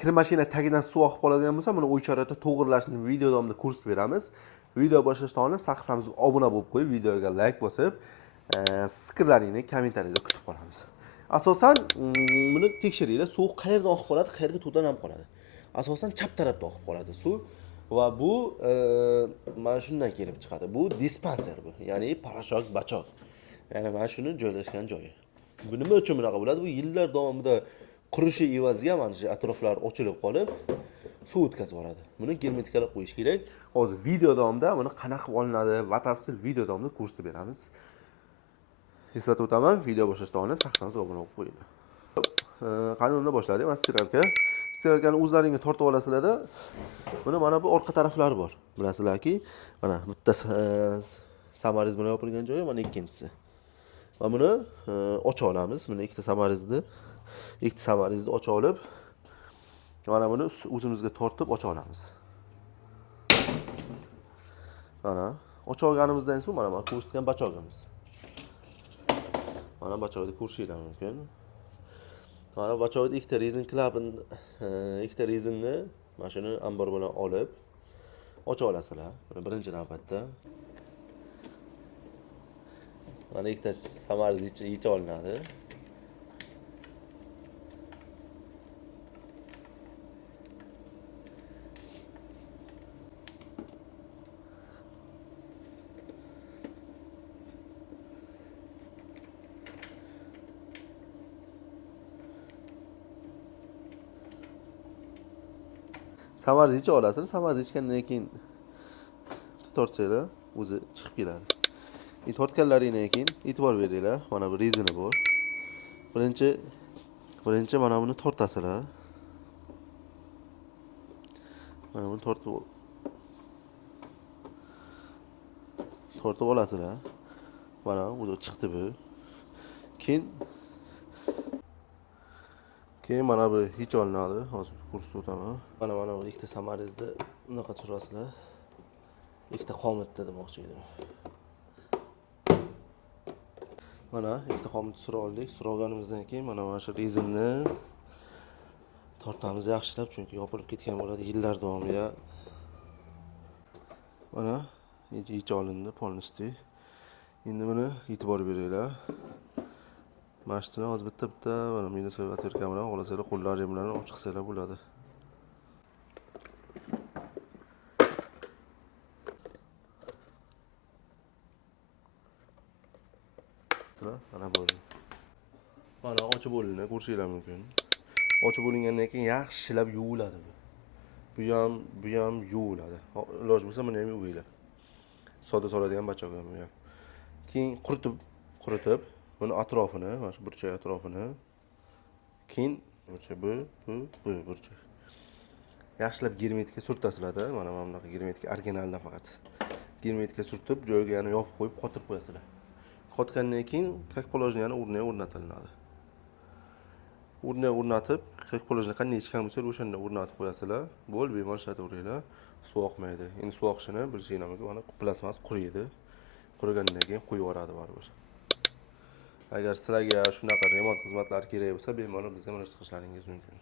kir mashina tagidan suv oqib qoladigan bo'lsa, buni uy sharoitida to'g'rilashni video davomida kurs beramiz. Video boshlashdan oldin sahifamizga obuna bo'lib qo'yib, videoga like bosib, fikrlaringizni kommentariyada kutib qolamiz. Asosan buni tekshiringlar, suv qayerdan oqib qoladi, qayerga to'dan ham qoladi. Asosan chap tarafdan oqib qoladi suv va bu mana shundan kelib chiqadi. Bu dispanser bu, ya'ni parashok, bachok. Ya'ni mana shuni joylashgan joyi. Bu nima uchun bunaqa bo'ladi? Bu yillar davomida qurishi evaziga mana shu atroflar ochilib qolib, suv o'tkazib yuboradi. Buni germetikalab qo'yish kerak. Hozir video davomida buni qanaqa qilib olinadi, batafsil video davomida kursni beramiz. Eslatib o'taman, video boshlashdan oldin sahifamizga obuna bo'lib qo'yinglar. Qanday boshladik? Mana stiralka. Stiralkani o'zlaringizga tortib olasizlar-da. Buni mana bu orqa taraflari bor. Bilasizlarki, mana bitta samariz bilan yopilgan joyi, mana ikkinchisi. Va buni ocha olamiz. Buni ikkita samarizni ocha olib, mana buni o'zimizga tortib ocha olamiz. Mana ocha olganimizdan so'ng mana ko'rsatgan bachogimiz. Mana bachogni ko'rishinglar mumkin. Mana bachogni ikkita rezin klapini, ikkita rezinni mana shuni ambor bilan olib ocha olasizlar. Buni birinchi navbatda. Mana ikkita samariz yecha olinadi. Samariz yecha olasizlar. Samariz yechgandan keyin tortsanglar o'zi chiqib keladi. Tortganlaringdan keyin e'tibor beringlar. Mana bu rezina bor. Birinchi mana buni tortasizlar. Mana buni tortib olasizlar. Mana o'zi chiqdi bu. Keyin mana bu hech olinadi. Hozir ko'rsatib o'taman. Mana bu ikkita samarizni bunaqa tushirasizlar. Ikkita qomatda demoqchi edim. Mana ikkita qomat sura oldik. Sura olganimizdan keyin mana shu rezinni tortamiz yaxshilab, chunki yopilib ketgan bo'ladi yillar davomida. Mana yecha olindi polnosti. Endi buni e'tibor beringlar. Mashtini hozir bitta mana minus otverka bilan olasizlar, qo'llaringiz bilan olib chiqsanglar bo'ladi. Mana bo'ldi. Mana ochib bo'linadi, ko'rishinglar mumkin. Ochib bo'lingandan keyin yaxshilab yuviladi bu. Bu ham yuviladi. Iloj bo'lsa buni ham yuvinglar. Soda soladigan bachok ham bu. Keyin quritib buni atrofini, mana shu burchak atrofini, keyin burchak bu burchak. Yaxshilab germetikga surtasizlar-da, mana bunaqa germetik originaldan faqat. Germetikga surtib, joyiga yana yopib qo'yib qotirib qo'yasizlar. Qotgandan keyin как положено yana o'rniga o'rnatiladi. O'rniga o'rnatib, как положено qanday ichgan bo'lsa, o'shanda o'rnatib qo'yasizlar. Bo'lib bemalol ishlataveringlar. Suv oqmaydi. Endi suv oqishini bilishinglar mumkin. Mana plasmas quriydi. Qurigandan keyin qo'yib yuboradi baribir. Agar sizlarga shunaqa remont xizmatlari kerak bo'lsa, bemalol bizga murojaat qilishlaringiz mumkin.